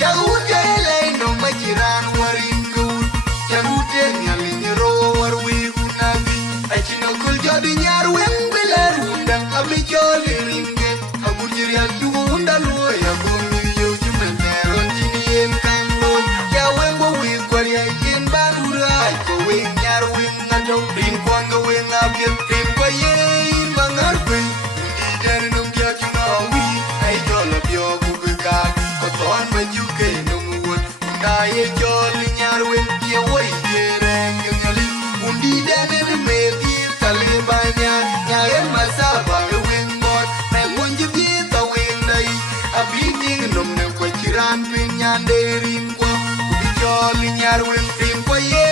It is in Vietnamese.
Jaude no majiran waringu Janute nyali nyero warwi gunabi Achino kul jadi nyarwen belarundang Abi joli ringe Abu jiri aljuhunda luo ya bumi Yuju meneron jinien kanglon Yawen wawin kwari aikin barura Aiko wing nyarwen ngado Rin kwanga wing abir Rin kwayein bangarwe Undi dari nung kia chunawi Aijola bio bubekak Koton majuke numuwot Undaye joli nyarwen Kia wai yereng nyali Undi dari methi talibanya Nyaren masaba wing bot Mengunji kita wing day Abiding num ne kwa chiran pin nyanderin kwa Undi joli nyarwen Rin kwayein